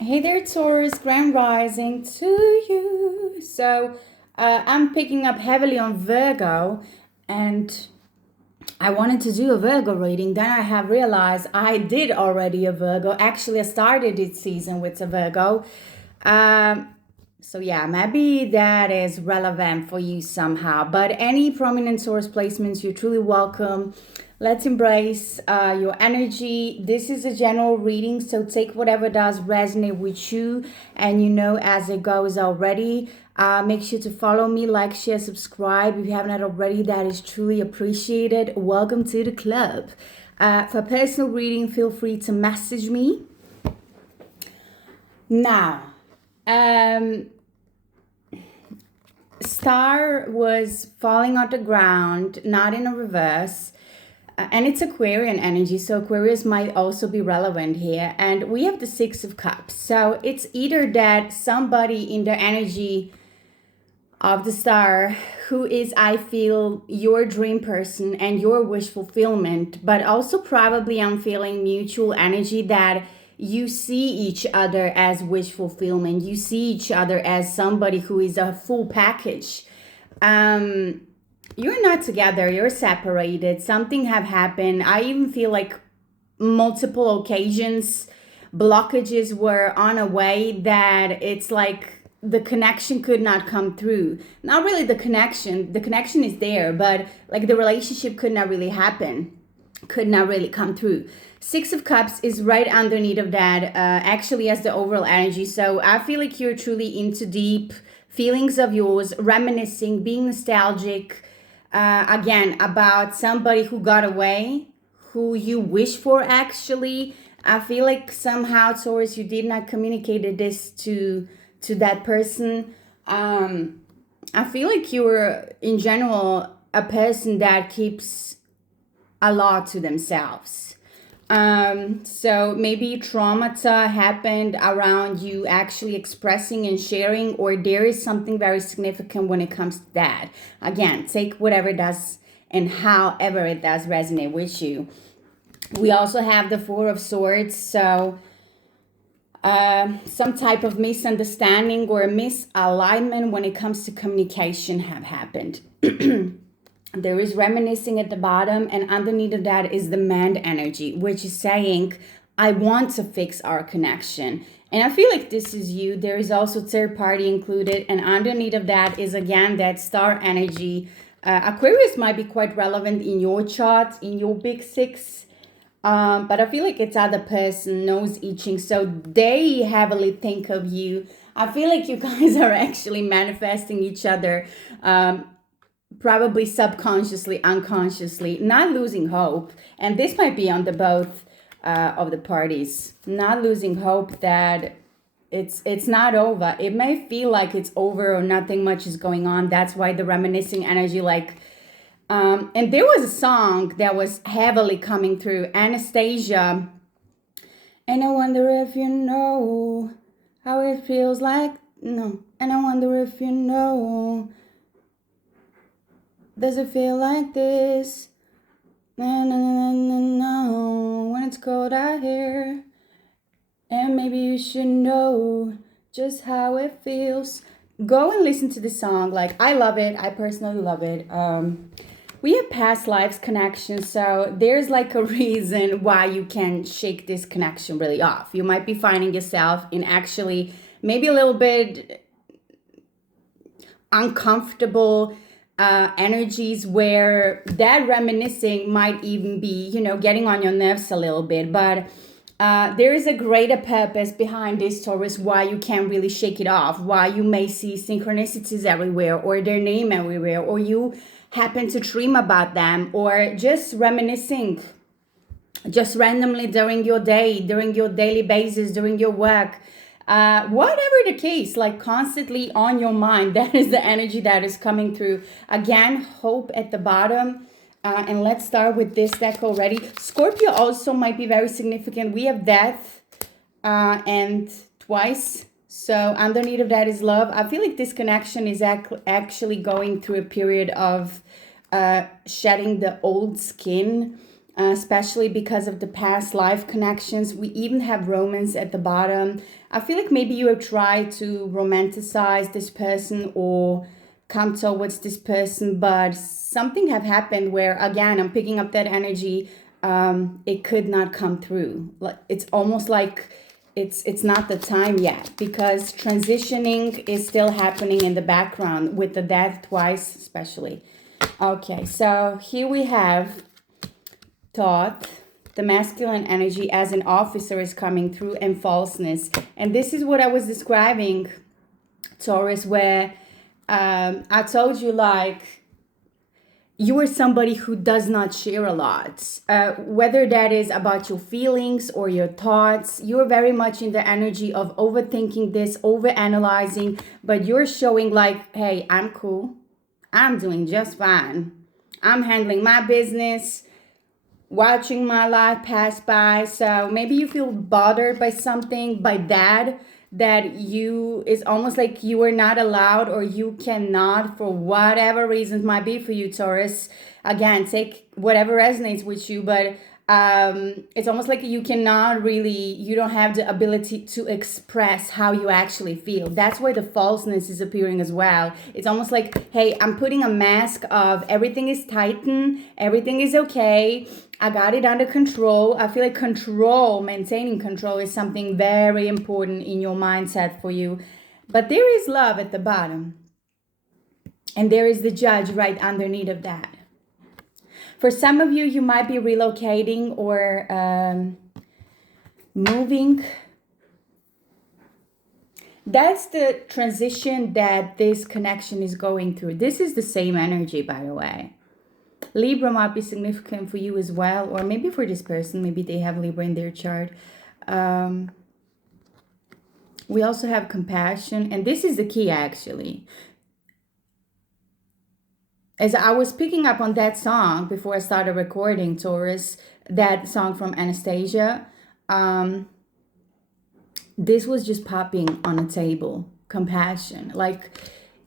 Hey there, Taurus, Grand Rising to you. I'm picking up heavily on Virgo, and I wanted to do a Virgo reading. Then I have realized I did already a Virgo. Actually, I started this season with a Virgo. Um, so maybe that is relevant for you somehow. But any prominent source placements, you're truly welcome. Let's embrace your energy. This is a general reading, so take whatever does resonate with you, and as it goes already. Make sure to follow me, like, share, subscribe. If you haven't already, that is truly appreciated. Welcome to the club. For personal reading, feel free to message me. Now, star was falling on the ground, not in a reverse. And it's Aquarian energy, so Aquarius might also be relevant here. And we have the Six of Cups. So it's either that somebody in the energy of the star who is, I feel, your dream person and your wish fulfillment, but also probably I'm feeling mutual energy that you see each other as wish fulfillment. You see each other as somebody who is a full package. You're not together, you're separated. Something have happened. I even feel like multiple occasions blockages were on a way that it's like the connection could not come through. Not really the connection is there, but like the relationship could not really happen, could not really come through. Six of Cups is right underneath of that, actually as the overall energy. So I feel like you're truly into deep feelings of yours, reminiscing, being nostalgic, again, about somebody who got away, who you wish for actually. I feel like somehow, Taurus, you did not communicate this to that person. I feel like you're in general a person that keeps a lot to themselves. So maybe traumata happened around you actually expressing and sharing, or there is something very significant when it comes to that. Again, take whatever does and however it does resonate with you. We also have the Four of Swords, so some type of misunderstanding or misalignment when it comes to communication have happened. There is reminiscing at the bottom, and underneath of that is the man energy, which is saying, I want to fix our connection. And I feel like this is you. There is also third party included, and underneath of that is again that star energy. Aquarius might be quite relevant in your chart, in your big six. But I feel like it's other person, nose itching, so they heavily think of you. I feel like you guys are actually manifesting each other. Probably subconsciously, unconsciously, not losing hope. And this might be on the both of the parties. Not losing hope that it's not over. It may feel like it's over or nothing much is going on. That's why the reminiscing energy, like, and there was a song that was heavily coming through, Anastasia. And I wonder if you know how it feels like, no. And I wonder if you know, does it feel like this? No, no, no, no, no, when it's cold out here. And maybe you should know just how it feels. Go and listen to the song. Like, I love it. I personally love it. We have past lives connection, so there's like a reason why you can shake this connection really off. You might be finding yourself in actually maybe a little bit uncomfortable energies where that reminiscing might even be, getting on your nerves a little bit. But there is a greater purpose behind this, Taurus, why you can't really shake it off, why you may see synchronicities everywhere, or their name everywhere, or you happen to dream about them, or just reminiscing just randomly during your day, during your daily basis, during your work. Whatever the case, like constantly on your mind, that is the energy that is coming through. Again, hope at the bottom. And let's start with this deck already. Scorpio also might be very significant. We have death and twice. So underneath of that is love. I feel like this connection is actually going through a period of shedding the old skin. especially because of the past life connections. We even have romance at the bottom. I feel like maybe you have tried to romanticize this person or come towards this person, but something have happened where, again, I'm picking up that energy. It could not come through. It's almost like it's not the time yet, because transitioning is still happening in the background with the death twice, especially. Okay, so here we have thought, the masculine energy as an officer is coming through, and falseness. And this is what I was describing, Taurus, where I told you, like, you are somebody who does not share a lot, whether that is about your feelings or your thoughts. You're very much in the energy of overthinking this, overanalyzing, but you're showing like, hey, I'm cool. I'm doing just fine. I'm handling my business, watching my life pass by. So maybe you feel bothered by something, by that you is almost like you are not allowed, or you cannot, for whatever reasons might be for you, Taurus. Again, take whatever resonates with you, but it's almost like you cannot really, you don't have the ability to express how you actually feel. That's why the falseness is appearing as well. It's almost like, hey, I'm putting a mask of everything is tightened, everything is okay, I got it under control. I feel like control, maintaining control, is something very important in your mindset for you. But there is love at the bottom, and there is the judge right underneath of that. For some of you, you might be relocating or moving. That's the transition that this connection is going through. This is the same energy, by the way. Libra might be significant for you as well, or maybe for this person, maybe they have Libra in their chart. We also have compassion, and this is the key, actually. As I was picking up on that song before I started recording, Taurus, that song from Anastasia, this was just popping on a table. Compassion. Like,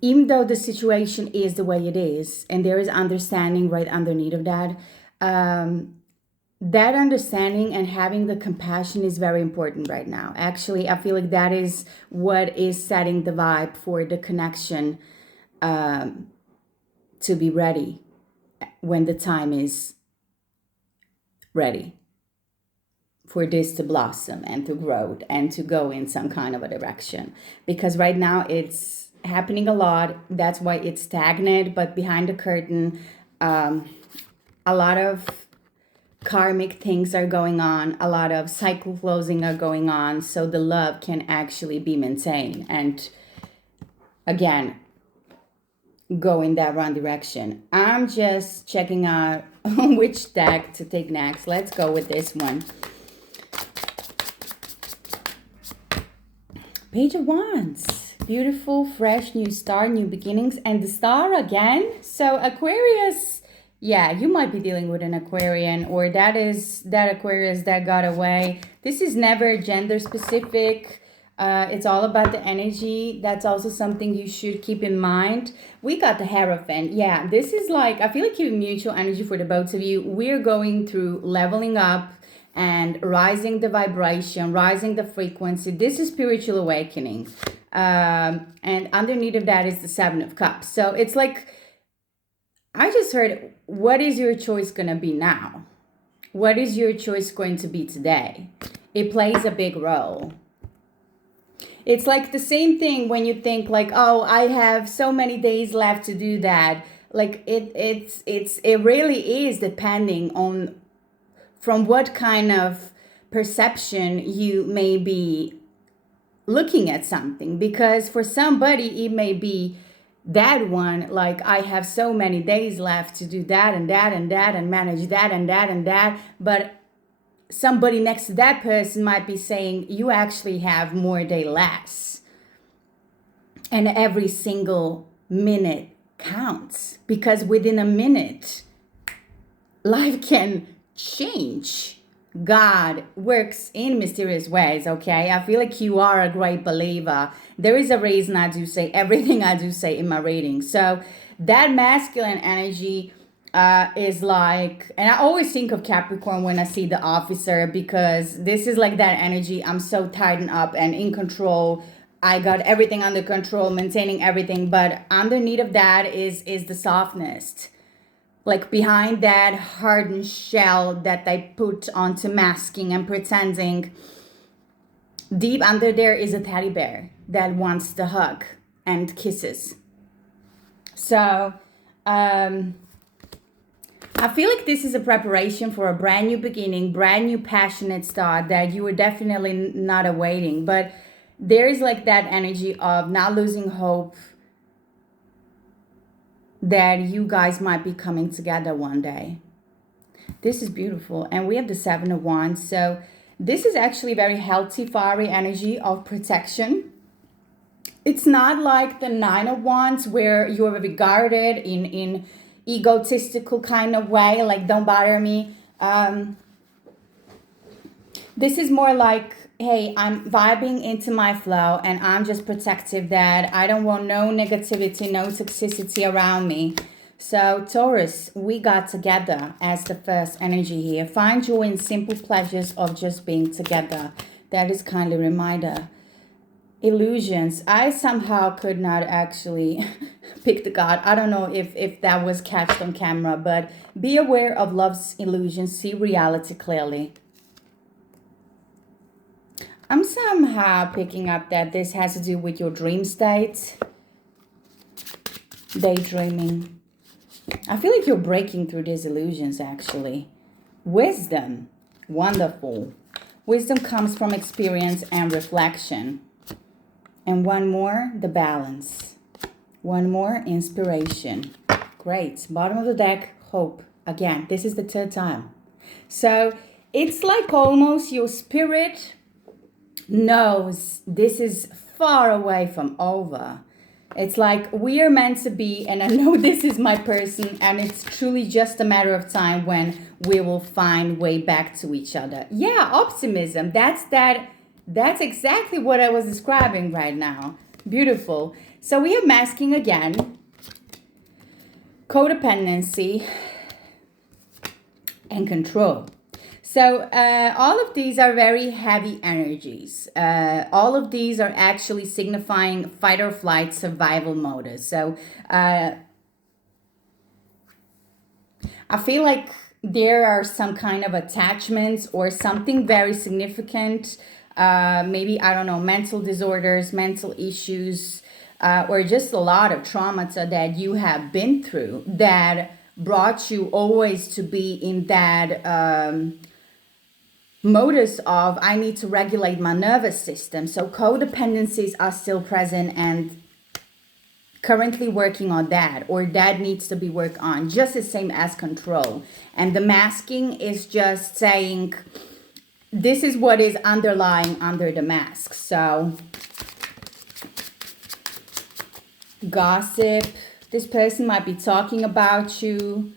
even though the situation is the way it is, and there is understanding right underneath of that, that understanding and having the compassion is very important right now. Actually, I feel like that is what is setting the vibe for the connection to be ready when the time is ready for this to blossom and to grow and to go in some kind of a direction. Because right now it's happening a lot. That's why it's stagnant. But behind the curtain, a lot of karmic things are going on. A lot of cycle closing are going on. So the love can actually be maintained. And again, go in that wrong direction. I'm just checking out which deck to take next. Let's go with this one. Page of Wands. Beautiful, fresh, new start, new beginnings. And the star again. So Aquarius, yeah, you might be dealing with an Aquarian, or that is that Aquarius that got away. This is never gender specific. It's all about the energy. That's also something you should keep in mind. We got the Hierophant. Yeah, this is like, I feel like you have mutual energy for the both of you. We're going through leveling up and rising the vibration, rising the frequency. This is spiritual awakening. And underneath of that is the Seven of Cups. So it's like, I just heard, what is your choice going to be now? What is your choice going to be today? It plays a big role. It's like the same thing when you think like, oh, I have so many days left to do that. Like it really is depending on from what kind of perception you may be looking at something. Because for somebody, it may be that one, like, I have so many days left to do that and that and that and manage that and that and that. But somebody next to that person might be saying, you actually have more day less. And every single minute counts, because within a minute, life can change. God works in mysterious ways, okay? I feel like you are a great believer. There is a reason I do say everything I do say in my reading. So that masculine energy, is like, and I always think of Capricorn when I see the officer, because this is like that energy. I'm so tightened up and in control. I got everything under control, maintaining everything. But underneath of that is the softness. Like behind that hardened shell that they put onto masking and pretending, deep under there is a teddy bear that wants the hug and kisses. So, I feel like this is a preparation for a brand new beginning, brand new passionate start that you were definitely not awaiting. But there is like that energy of not losing hope that you guys might be coming together one day. This is beautiful. And we have the Seven of Wands. So this is actually very healthy, fiery energy of protection. It's not like the Nine of Wands where you're very guarded in egotistical kind of way, like don't bother me. This is more like, hey, I'm vibing into my flow and I'm just protective that I don't want no negativity, no toxicity around me. So Taurus, we got together as the first energy here. Find joy in simple pleasures of just being together. That is kindly reminder. Illusions. I somehow could not actually pick the card. I don't know if that was catched on camera, but be aware of love's illusions. See reality clearly. I'm somehow picking up that this has to do with your dream state. Daydreaming. I feel like you're breaking through these illusions actually. Wisdom. Wonderful. Wisdom comes from experience and reflection. And one more, the balance. One more, inspiration. Great. Bottom of the deck, hope. Again, this is the third time. So it's like almost your spirit knows this is far away from over. It's like we are meant to be, and I know this is my person, and it's truly just a matter of time when we will find way back to each other. Yeah, optimism. That's exactly what I was describing right now. Beautiful. So we have masking again, codependency, and control. So all of these are very heavy energies. All of these are actually signifying fight or flight survival mode. So I feel like there are some kind of attachments or something very significant. Maybe, I don't know, mental disorders, mental issues, or just a lot of trauma that you have been through that brought you always to be in that modus of I need to regulate my nervous system. So codependencies are still present and currently working on that, or that needs to be worked on, just the same as control. And the masking is just saying this is what is underlying under the mask. So gossip, this person might be talking about you.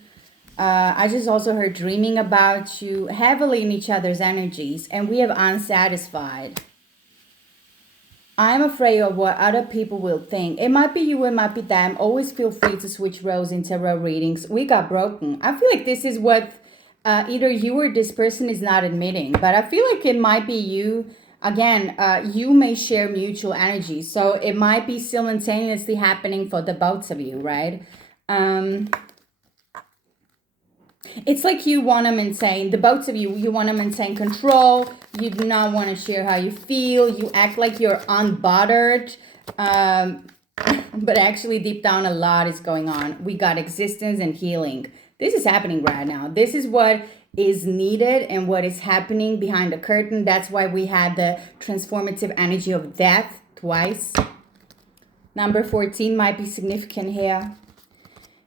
I just also heard dreaming about you, heavily in each other's energies. And we have unsatisfied. I'm afraid of what other people will think. It might be you, it might be them. Always feel free to switch roles in tarot readings. We got broken. I feel like this is what either you or this person is not admitting. But I feel like it might be you. Again, you may share mutual energy. So it might be simultaneously happening for the both of you, right? It's like you want to maintain, the both of you, you want to maintain control. You do not want to share how you feel. You act like you're unbothered. But actually deep down a lot is going on. We got existence and healing. This is happening right now. This is what is needed and what is happening behind the curtain. That's why we had the transformative energy of death twice. Number 14 might be significant here.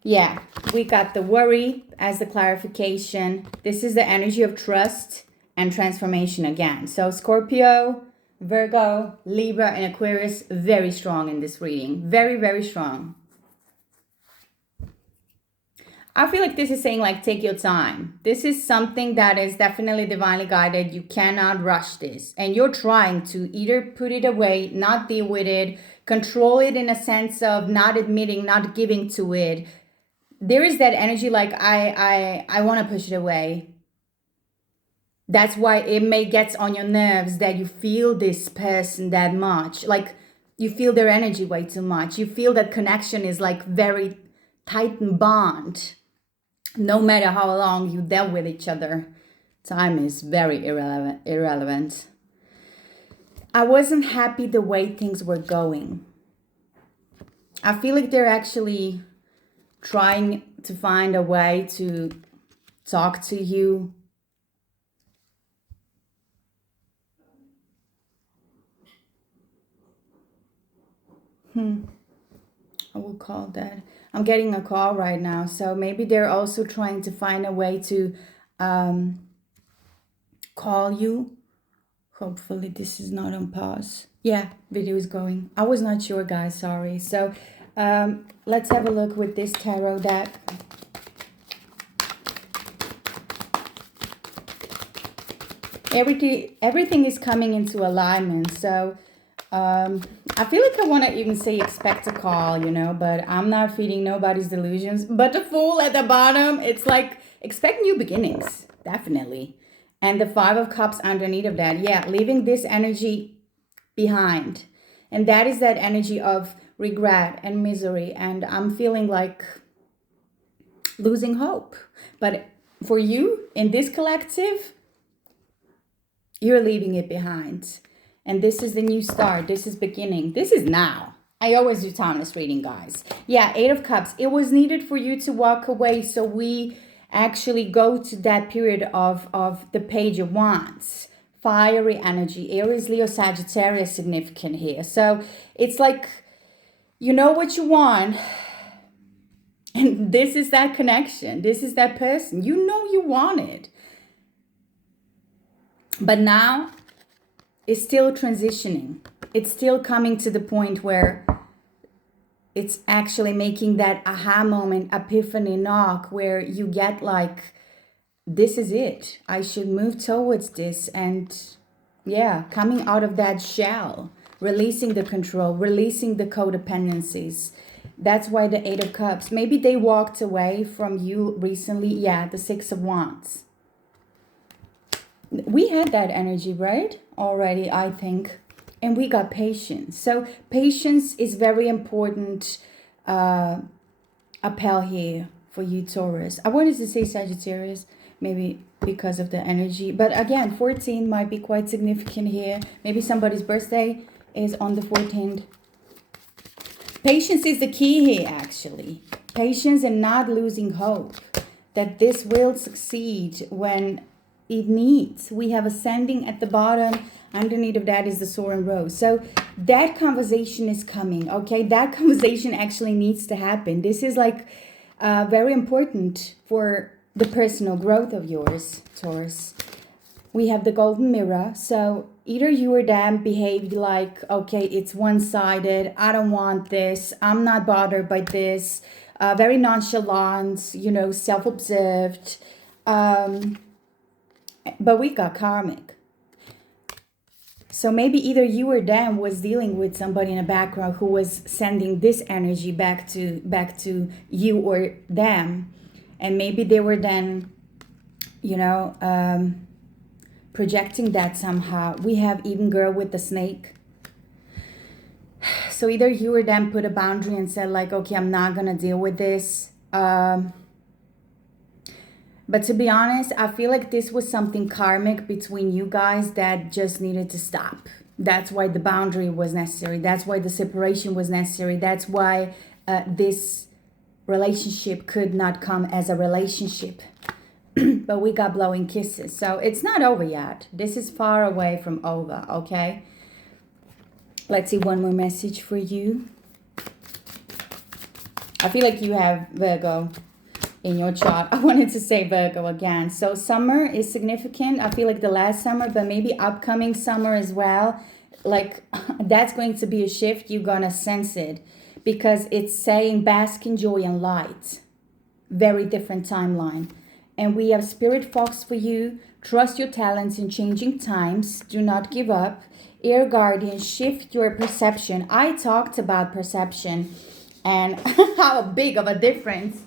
Yeah, we got the worry as the clarification. This is the energy of trust and transformation again. So Scorpio, Virgo, Libra, and Aquarius, very strong in this reading. Very, very strong. I feel like this is saying like, take your time. This is something that is definitely divinely guided. You cannot rush this. And you're trying to either put it away, not deal with it, control it in a sense of not admitting, not giving to it. there is that energy like I want to push it away. That's why it may get on your nerves that you feel this person that much. Like you feel their energy way too much. You feel that connection is like very tight and bond. No matter how long you dealt with each other, time is very irrelevant. I wasn't happy the way things were going. I feel like they're actually trying to find a way to talk to you. I will call that. I'm getting a call right now. So maybe they're also trying to find a way to call you. Hopefully this is not on pause. Yeah, video is going. I was not sure, guys. Sorry. So let's have a look with this tarot deck. Everything is coming into alignment. So I feel like I want to even say expect a call, you know, but I'm not feeding nobody's delusions. But the Fool at the bottom, it's like expect new beginnings, definitely. And the Five of Cups underneath of that, yeah, leaving this energy behind. And that is that energy of regret and misery. And I'm feeling like losing hope. But for you, in this collective, you're leaving it behind. And this is the new start. This is beginning. This is now. I always do timeless reading, guys. Yeah, Eight of Cups. It was needed for you to walk away. So we actually go to that period of the Page of Wands. Fiery energy. Aries, Leo, Sagittarius significant here. So it's like, you know what you want. And this is that connection. This is that person. You know you want it. But now it's still transitioning. It's still coming to the point where it's actually making that aha moment, epiphany knock, where you get like, this is it. I should move towards this. And yeah, coming out of that shell, releasing the control, releasing the codependencies. That's why the Eight of Cups. Maybe they walked away from you recently. Yeah, the Six of Wands. We had that energy, right? Already, I think. And we got patience. So patience is very important appel here for you, Taurus. I wanted to say Sagittarius, maybe because of the energy. But again, 14 might be quite significant here. Maybe somebody's birthday is on the 14th. Patience is the key here, actually. Patience and not losing hope that this will succeed when it needs. We have ascending at the bottom. Underneath of that is the Soaring Rose. So that conversation is coming, okay? That conversation actually needs to happen. This is like very important for the personal growth of yours, Taurus. We have the Golden Mirror. So either you or them behaved like, okay, it's one-sided. I don't want this. I'm not bothered by this. Very nonchalant, you know, self-observed. But we got karmic. So maybe either you or them was dealing with somebody in the background who was sending this energy back to you or them. And maybe they were then, you know, projecting that somehow. We have even Girl with the Snake. So either you or them put a boundary and said like, okay, I'm not going to deal with this. But to be honest, I feel like this was something karmic between you guys that just needed to stop. That's why the boundary was necessary. That's why the separation was necessary. That's why this relationship could not come as a relationship. But we got blowing kisses. So it's not over yet. This is far away from over, okay? Let's see one more message for you. I feel like you have Virgo in your chart. I wanted to say Virgo again. So summer is significant. I feel like the last summer, but maybe upcoming summer as well. Like that's going to be a shift. You're going to sense it because it's saying bask in joy and light. Very different timeline. And we have Spirit Fox for you. Trust your talents in changing times. Do not give up. Air Guardian, shift your perception. I talked about perception and how big of a difference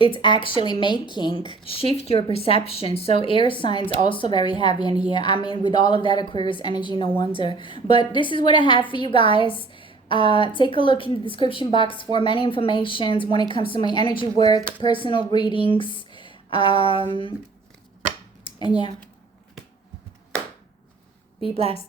it's actually making shift your perception. So air signs also very heavy in here. I mean, with all of that Aquarius energy, no wonder. But this is what I have for you guys. Take a look in the description box for many informations when it comes to my energy work, personal readings, and yeah, be blessed.